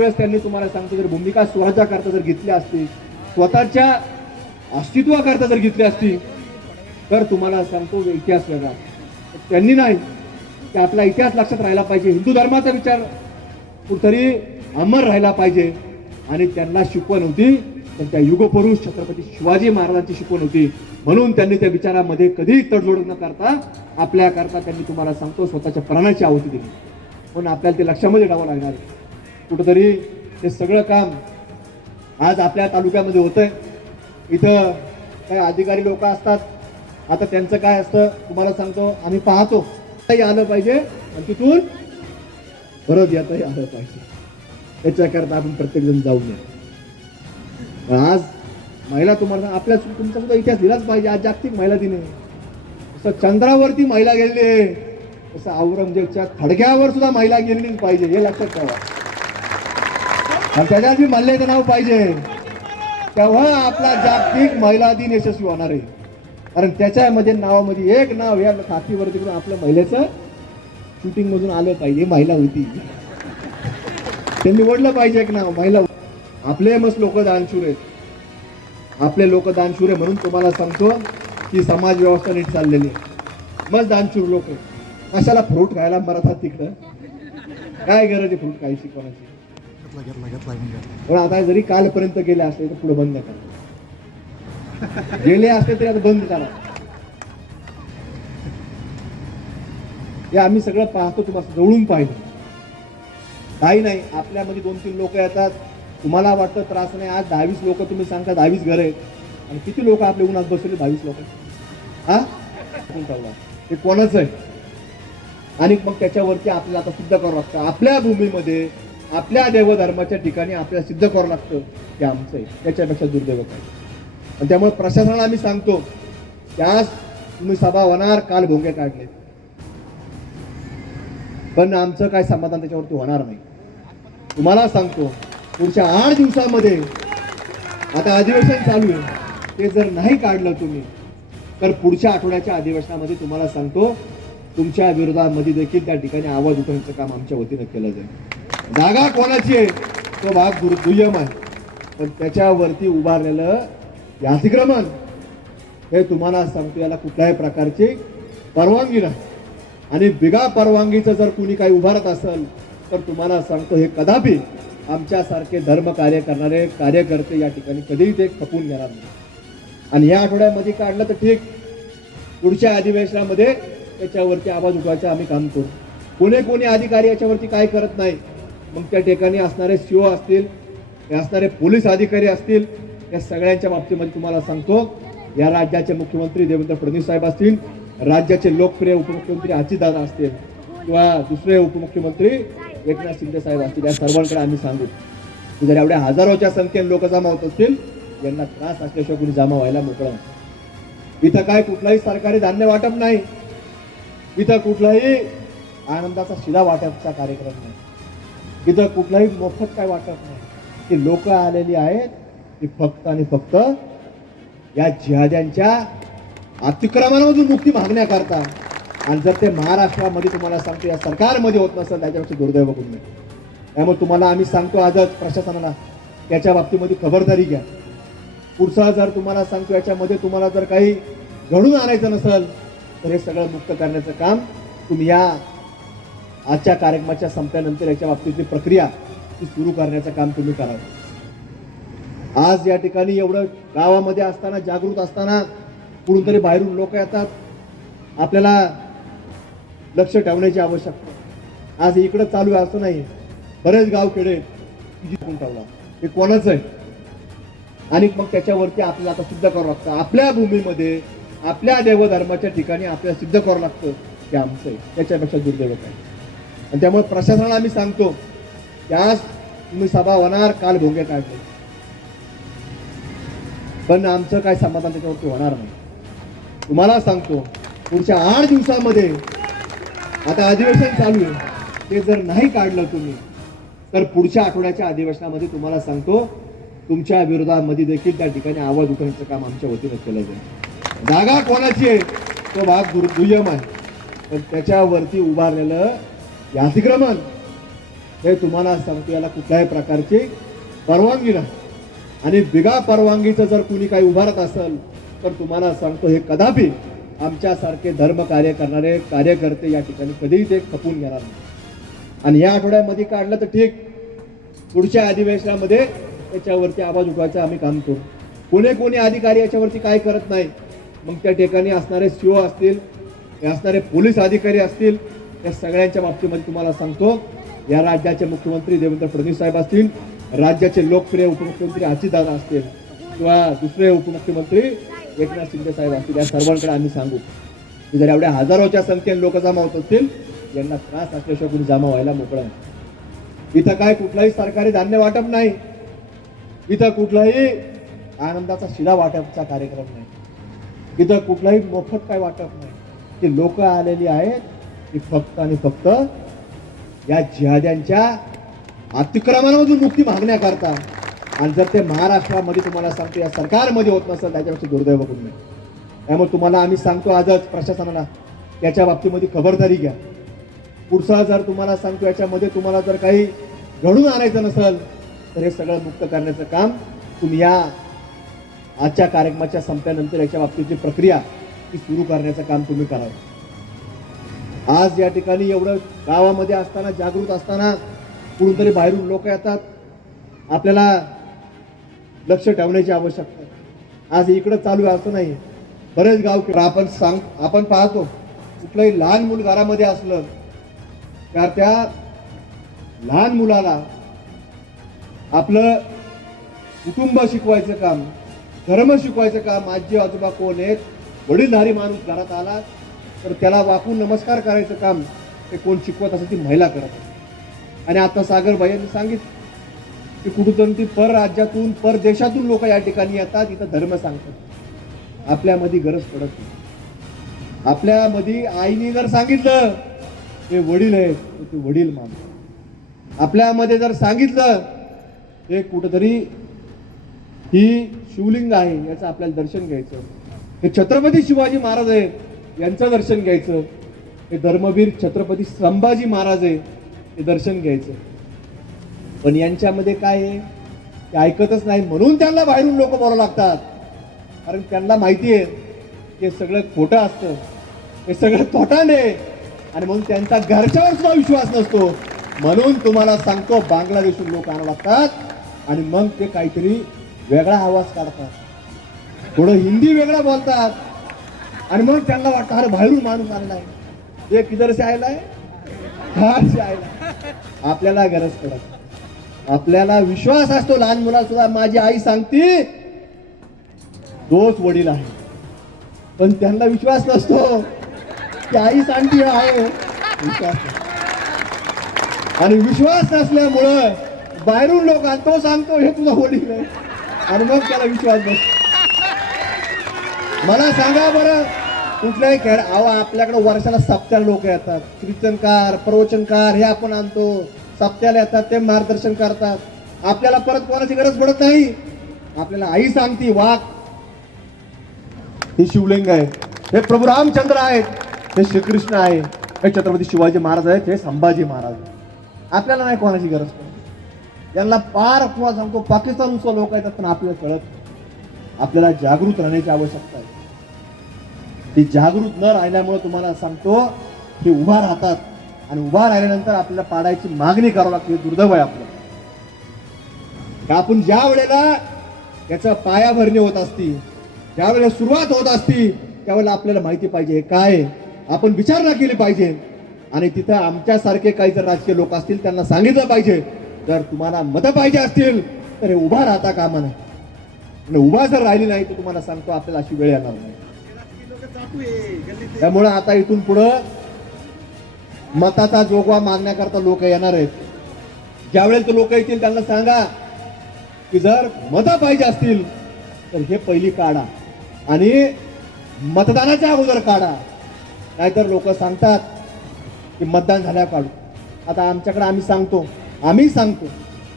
वेळेस त्यांनी तुम्हाला सांगतो जर भूमिका स्वराज्याकरता जर घेतली असती स्वतःच्या अस्तित्वाकरता जर घेतली असती तर तुम्हाला सांगतो इतिहास वेगळा. त्यांनी नाही की आपला इतिहास लक्षात राहिला पाहिजे हिंदू धर्माचा विचार कुठतरी अमर राहिला पाहिजे आणि त्यांना शिकवण होती पण त्या युगपुरुष छत्रपती शिवाजी महाराजांची शिकवण होती. म्हणून त्यांनी त्या विचारामध्ये कधीही तडजोड न करता आपल्या करता त्यांनी तुम्हाला सांगतो स्वतःच्या प्राणाची आहुती दिली. म्हणून आपल्याला ते लक्षामध्ये ठेवावं लागणार आहे. कुठंतरी हे सगळं काम आज आपल्या तालुक्यामध्ये होतंय. इथं काही अधिकारी लोक असतात. आता त्यांचं काय असतं तुम्हाला सांगतो आम्ही पाहतो. काही आलं पाहिजे आणि तिथून परत यातही आलं पाहिजे. याच्याकरता आपण प्रत्येकजण जाऊ नये आज महिला तुम्हाला आपल्या तुमचा सुद्धा इतिहास दिलाच पाहिजे. आज जागतिक महिला दिने जसं चंद्रावरती महिला गेलेली आहे. तसं औरंगजेबच्या खडक्यावर सुद्धा महिला गेलेलीच पाहिजे हे लक्षात ठेवा. आणि त्याच्यात बी मल्ल्याचं नाव पाहिजे. तेव्हा आपला जागतिक महिला दिन यशस्वी होणार आहे. कारण त्याच्यामध्ये नावामध्ये एक नाव या खातीवरती करून आपल्या महिलेचं शूटिंग मधून आलं पाहिजे महिला होती. त्यांनी निवडलं पाहिजे एक नाव महिला आपले मस्त लोक दानशूर आहेत. आपले लोक दानशूर आहे म्हणून तुम्हाला सांगतो की समाज व्यवस्था नीट चाललेली आहे. मस्त दानशूर लोक कशाला फ्रूट खायला मराठा तिकडं? काय गरज आहे फ्रूट काही कोणाची? घेतला घेतला घेतला घेतला. पण आता जरी कालपर्यंत गेले असले तर पुढे बंद करा. गेले असले तरी आता बंद करा. हे आम्ही सगळं पाहतो तुम्हाला जवळून पाहिलं. काही नाही आपल्यामध्ये दोन तीन लोक येतात. तुम्हाला वाटतं त्रास नाही. आज दहावीस लोक तुम्ही सांगता दहावीस घर आहेत. आणि किती लोक आपले उन्हात बसवले दहावीस लोक? हा? कोण ठरवलं? हे कोणाच आहे? आणि मग त्याच्यावरती आपल्याला आता सिद्ध करावं लागतं. आपल्या भूमीमध्ये आपल्या देवधर्माच्या ठिकाणी आपल्याला सिद्ध करावं लागतं की आमचं आहे. त्याच्यापेक्षा दुर्दैव काय? आणि त्यामुळे प्रशासनाला आम्ही सांगतो त्यास तुम्ही सभा होणार काल भोंगे काढले. पण आमचं काय समाधान त्याच्यावरती होणार नाही. तुम्हाला सांगतो पुढच्या आठ दिवसामध्ये आता अधिवेशन चालू आहे. ते जर नाही काढलं तुम्ही तर पुढच्या आठवड्याच्या अधिवेशनामध्ये तुम्हाला सांगतो तुमच्या विरोधामध्ये देखील त्या ठिकाणी आवाज उठवण्याचं काम आमच्या वतीनं केलं जाईल. जागा कोणाची आहे? तो भाग दुर दुय्यम आहे. पण त्याच्यावरती उभारलेलं हे अतिक्रमण हे तुम्हाला सांगतो याला कुठल्याही प्रकारची परवानगी नाही. आणि बिगा परवानगीचं जर कुणी काही उभारत असेल तर तुम्हाला सांगतो हे कदापि आमच्यासारखे धर्म कार्य करणारे कार्यकर्ते या ठिकाणी कधीही ते खपून घेणार नाही. आणि या आठवड्यामध्ये काढलं तर ठीक. पुढच्या अधिवेशनामध्ये त्याच्यावरती आवाज उठवायचं आम्ही काम करू. कोणी कोणी अधिकारी याच्यावरती काय करत नाही. मग त्या ठिकाणी असणारे सीओ असतील असणारे पोलीस अधिकारी असतील या सगळ्यांच्या बाबतीमध्ये तुम्हाला सांगतो या राज्याचे मुख्यमंत्री देवेंद्र फडणवीस साहेब असतील राज्याचे लोकप्रिय उपमुख्यमंत्री अजितदादा असतील किंवा दुसरे उपमुख्यमंत्री एकनाथ शिंदे साहेब असतील या सर्वांकडे आम्ही सांगू. की जर एवढ्या हजारोच्या संख्येने लोक जमा होत असतील यांना त्रास असल्याशिवाय कुणी जमा व्हायला मोकळा इथं काय कुठलाही सरकारी धान्य वाटप नाही. इथं कुठलाही आनंदाचा शिदा वाटपचा कार्यक्रम नाही. इथं कुठलाही मोफत काय वाटत नाही. की लोक आलेली आहेत ती फक्त आणि फक्त या जिहाद्यांच्या अतिक्रमणामधून मुक्ती मागण्याकरता. आणि जर ते महाराष्ट्रामध्ये तुम्हाला सांगतो या सरकारमध्ये होत नसेल त्याच्यापेक्षा दुर्दैव बघून मिळतो त्यामुळे तुम्हाला आम्ही सांगतो आजच प्रशासनाला त्याच्या बाबतीमध्ये खबरदारी घ्या. पुढचा जर तुम्हाला सांगतो याच्यामध्ये तुम्हाला जर काही घडून आणायचं नसेल तर हे सगळं मुक्त करण्याचं काम तुम्ही या आजच्या कार्यक्रमाच्या संपल्यानंतर याच्या बाबतीतली प्रक्रिया ती सुरू करण्याचं काम तुम्ही करावं आज या ठिकाणी एवढं गावामध्ये असताना जागृत असताना कुठून तरी बाहेरून लोक येतात. आपल्याला लक्ष ठेवण्याची आवश्यकता आज इकडं चालू आहे असं नाही बरेच गाव खेडे जिंकून ठेवला हे कोणाच आहे? आणि मग त्याच्यावरती आपल्याला आता सिद्ध करावं लागतं. आपल्या भूमीमध्ये आपल्या देवधर्माच्या ठिकाणी आपल्याला सिद्ध करावं लागतं हे आमचं आहे. त्याच्यापेक्षा दुर्दैव काय आणि त्यामुळे प्रशासनाला आम्ही सांगतो त्यास तुम्ही सभा होणार काल भोंगे काढले पण आमचं काय समाधान त्याच्यावरती होणार नाही. तुम्हाला सांगतो पुढच्या आठ दिवसामध्ये आता अधिवेशन चालू आहे. ते जर नाही काढलं तुम्ही तर पुढच्या आठवड्याच्या अधिवेशनामध्ये तुम्हाला सांगतो तुमच्या विरोधामध्ये देखील त्या ठिकाणी आवाज उठवण्याचं काम आमच्या वतीनं केलं जाईल. जागा कोणाची आहे? तो भाग दुर दुय्यम आहे. पण त्याच्यावरती उभारलेलं हे अतिक्रमण हे तुम्हाला सांगतो याला कुठल्याही प्रकारची परवानगी नाही. आणि बिगा परवानगीचं जर कुणी काही उभारत असेल तर तुम्हाला सांगतो हे कदापि आमच्यासारखे धर्म कार्य करणारे कार्यकर्ते या ठिकाणी कधीही ते खपून घेणार नाही. आणि या आठवड्यामध्ये काढलं तर ठीक पुढच्या अधिवेशनामध्ये त्याच्यावरती आवाज उठवायचा आम्ही काम करू. कोणी कोणी अधिकारी याच्यावरती काय करत नाही. मग त्या ठिकाणी असणारे सीओ असतील हे असणारे पोलीस अधिकारी असतील या सगळ्यांच्या बाबतीमध्ये तुम्हाला सांगतो या राज्याचे मुख्यमंत्री देवेंद्र फडणवीस साहेब असतील राज्याचे लोकप्रिय उपमुख्यमंत्री अजितदादा असतील किंवा दुसरे उपमुख्यमंत्री एकनाथ शिंदे साहेब असतील या सर्वांकडे आम्ही सांगू. की जर एवढ्या हजारोच्या संख्येने लोक जमा होत असतील यांना त्रास असल्याशिवाय कुणी जमा व्हायला मोकळा आहे इथं काय कुठलाही सरकारी धान्य वाटप नाही. इथं कुठलाही आनंदाचा शिला वाटपचा कार्यक्रम नाही. इथं कुठलाही मोफत काय वाटप नाही. ती लोक आलेली आहेत ती फक्त आणि फक्त या जिहाद्यांच्या अतिक्रमणामधून मुक्ती मागण्याकरता. आणि जर ते महाराष्ट्रामध्ये तुम्हाला सांगतो या सरकारमध्ये होत नसेल त्याच्यापेक्षा दुर्दैव कोण नाही त्यामुळे तुम्हाला आम्ही सांगतो आजच प्रशासनाला याच्या बाबतीमध्ये खबरदारी घ्या. पुढचा जर तुम्हाला सांगतो याच्यामध्ये तुम्हाला जर काही घडून आणायचं नसेल तर हे सगळं मुक्त करण्याचं काम तुम्ही या आजच्या कार्यक्रमाच्या संपल्यानंतर याच्या बाबतीतली प्रक्रिया ती सुरू करण्याचं काम तुम्ही करावं. आज या ठिकाणी एवढं गावामध्ये असताना जागृत असताना कुठून तरी बाहेरून लोक येतात आपल्याला लक्ष ठेवण्याची आवश्यकता आहे. आज इकडं चालू आहे असं नाही बरेच गाव आपण सांग आपण पाहतो कुठलंही लहान मूल घरामध्ये असलं तर त्या लहान मुलाला आपलं कुटुंब शिकवायचं काम धर्म शिकवायचं काम आजी आजोबा कोण आहेत वडीलधारी माणूस घरात आला तर त्याला वाकून नमस्कार करायचं काम ते कोण शिकवत असं ती महिला करत असते आणि आता सागरबाई यांनी सांगितलं की कुठून ती पर राज्यातून पर देशातून लोक या ठिकाणी येतात इथं धर्म सांगतात. आपल्यामध्ये गरज पडत नाही. आपल्यामध्ये आईने जर सांगितलं हे वडील आहेत तर ते वडील मान आपल्यामध्ये जर सांगितलं हे कुठंतरी ही शिवलिंग आहे याचं आपल्याला दर्शन घ्यायचं. हे छत्रपती शिवाजी महाराज आहेत. यांचं दर्शन घ्यायचं. हे धर्मवीर छत्रपती संभाजी महाराज आहे हे दर्शन घ्यायचं. पण यांच्यामध्ये काय आहे? ते ऐकतच नाही म्हणून त्यांना बाहेरून लोक बोलावं लागतात. कारण त्यांना माहिती आहे हे सगळं खोटं असतं. हे सगळं तोटाने. आणि म्हणून त्यांचा घरच्यावर सुद्धा विश्वास नसतो. म्हणून तुम्हाला सांगतो बांगलादेशून लोक आणावं लागतात. आणि मग ते काहीतरी वेगळा आवाज काढतात. थोडं हिंदी वेगळा बोलतात. आणि मग त्यांना वाटतं अरे बाहेरून माणूस आणलाय एक किधर से आयलाय बाहेर से आयलाय आपल्याला गरज पडत आपल्याला विश्वास असतो लहान मुला सुद्धा. माझी आई सांगते दोच वडील आहे पण त्यांना विश्वास नसतो. की आई सांगते हो, आहे विश्वास आणि विश्वास नसल्यामुळं बाहेरून लोक तो सांगतो हे तुझा वडील आहे. आणि मग त्याला विश्वास बसतो. मला सांगा बरं कुठल्याही खेळ आवा आपल्याकडे वर्षाला सप्त्याला लोक येतात. कीर्तनकार प्रवचनकार हे आपण आणतो. सप्त्याला येतात ते मार्गदर्शन करतात. आपल्याला परत कोणाची गरज पडत नाही. आपल्याला आई सांगती वाघ हे शिवलिंग आहे. हे प्रभू रामचंद्र आहेत. हे श्रीकृष्ण आहे. हे छत्रपती शिवाजी महाराज आहेत. हे संभाजी महाराज आपल्याला नाही कोणाची गरज पडत. यांना पार किंवा सांगतो. पाकिस्तान लोक येतात पण आपल्याला कळत नाही. आपल्याला जागृत राहण्याची आवश्यकता आहे. ती जागृत न राहिल्यामुळे तुम्हाला सांगतो ते उभा राहतात. आणि उभा राहिल्यानंतर आपल्याला पाडायची मागणी करावं लागते दुर्दैव आहे आपलं. आपण ज्या वेळेला याचा पायाभरणी होत असती ज्या वेळेला सुरुवात होत असती त्यावेळेला आपल्याला माहिती पाहिजे हे काय आपण विचारणा केली पाहिजे. आणि तिथं आमच्यासारखे काही जर राजकीय लोक असतील त्यांना सांगितलं पाहिजे. जर तुम्हाला मतं पाहिजे असतील तर हे उभा राहता कामा नाही आणि उभा जर राहिली नाही तर तुम्हाला सांगतो आपल्याला अशी वेळ येणार नाही. त्यामुळं आता इथून पुढं मताचा जोगवा मागण्याकरता लोक येणार आहेत. ज्यावेळेस लोक येतील त्यांना सांगा की जर मतं पाहिजे असतील तर हे पहिली काढा. आणि मतदानाच्या अगोदर काढा. नाहीतर लोक सांगतात की मतदान झाल्यावर काढू. आता आमच्याकडे आम्ही सांगतो. आम्ही सांगतो.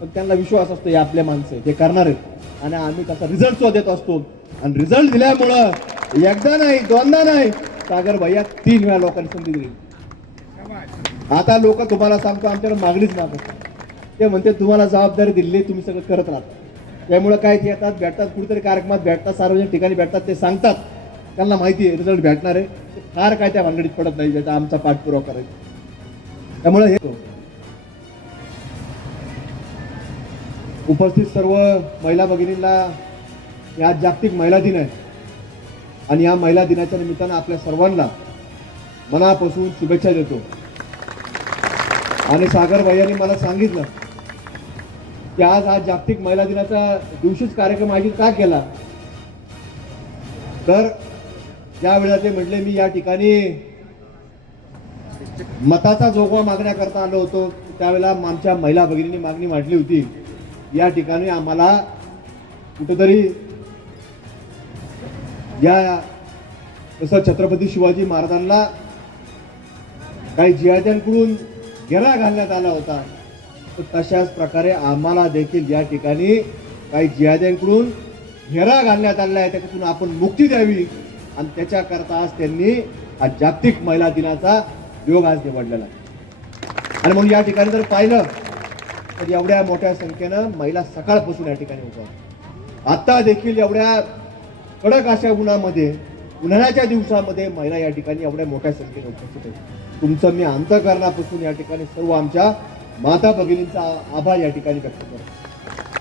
पण त्यांना विश्वास असतो हे आपले माणसं ते करणार आहेत. आणि आम्ही त्याचा रिझल्ट सुद्धा देत असतो. आणि रिझल्ट दिल्यामुळं एकदा नाही दोनदा नाही. सागर भैया तीन वेळा लोकांनी संधी दिली. आता लोक तुम्हाला सांगतो आमच्यावर मागणीच मागत ते म्हणते तुम्हाला जबाबदारी दिली तुम्ही सगळं करत राहता त्यामुळे काय ते येतात भेटतात कुठेतरी कार्यक्रमात भेटतात सार्वजनिक ठिकाणी भेटतात ते सांगतात. त्यांना माहिती आहे रिझल्ट भेटणार आहे. फार काय त्या भानगडीत पडत नाही ज्याचा आमचा पाठपुरावा करायचा. त्यामुळे हे उपस्थित सर्व महिला भगिनींना या जागतिक महिला दिन आहे. आणि या महिला दिनाच्या निमित्तानं आपल्या सर्वांना मनापासून शुभेच्छा देतो. आणि सागर भैयांनी मला सांगितलं की आज हा जागतिक महिला दिनाचा दिवशीच कार्यक्रम आयोजित का केला? तर ज्या वेळेला ते म्हटले मी या ठिकाणी मताचा जोगवा मागण्याकरता आलो होतो. त्यावेळेला आमच्या महिला भगिनींनी मागणी मांडली होती. या ठिकाणी आम्हाला कुठेतरी या जसं छत्रपती शिवाजी महाराजांना काही जिहाद्यांकडून घेरा घालण्यात आला होता. तर तशाच प्रकारे आम्हाला देखील या ठिकाणी काही जिहाद्यांकडून घेरा घालण्यात आलेला आहे. त्याच्यातून आपण मुक्ती द्यावी. आणि त्याच्याकरता आज त्यांनी हा जागतिक महिला दिनाचा योग आज निवडलेला आहे. आणि म्हणून या ठिकाणी जर पाहिलं तर एवढ्या मोठ्या संख्येनं महिला सकाळपासून या ठिकाणी होत्या आता देखील एवढ्या कडक अशा उन्हामध्ये उन्हाळ्याच्या दिवसामध्ये महिला या ठिकाणी एवढ्या मोठ्या संख्येने उपस्थित आहेत. तुमचं मी अंतकरणापासून या ठिकाणी सर्व आमच्या माता भगिनींचा आभार या ठिकाणी व्यक्त करतो.